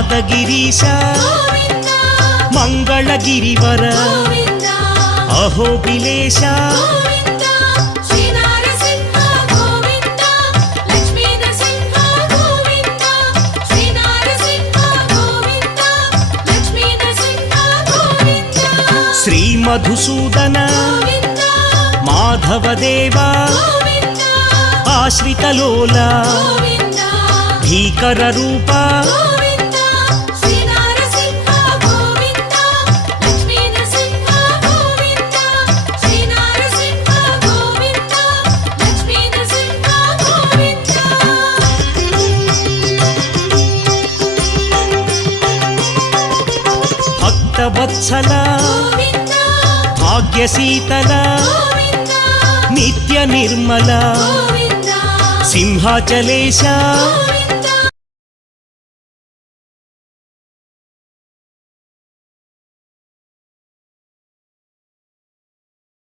యాదగిరీశ మంగళగిరివర అహోబిలేశ శ్రీ మధుసూదన మాధవదేవా ఆశ్రితలోల భీకర రూప భక్తవత్సల భాగ్యశీతల నిత్య నిర్మల సింహాచలేశ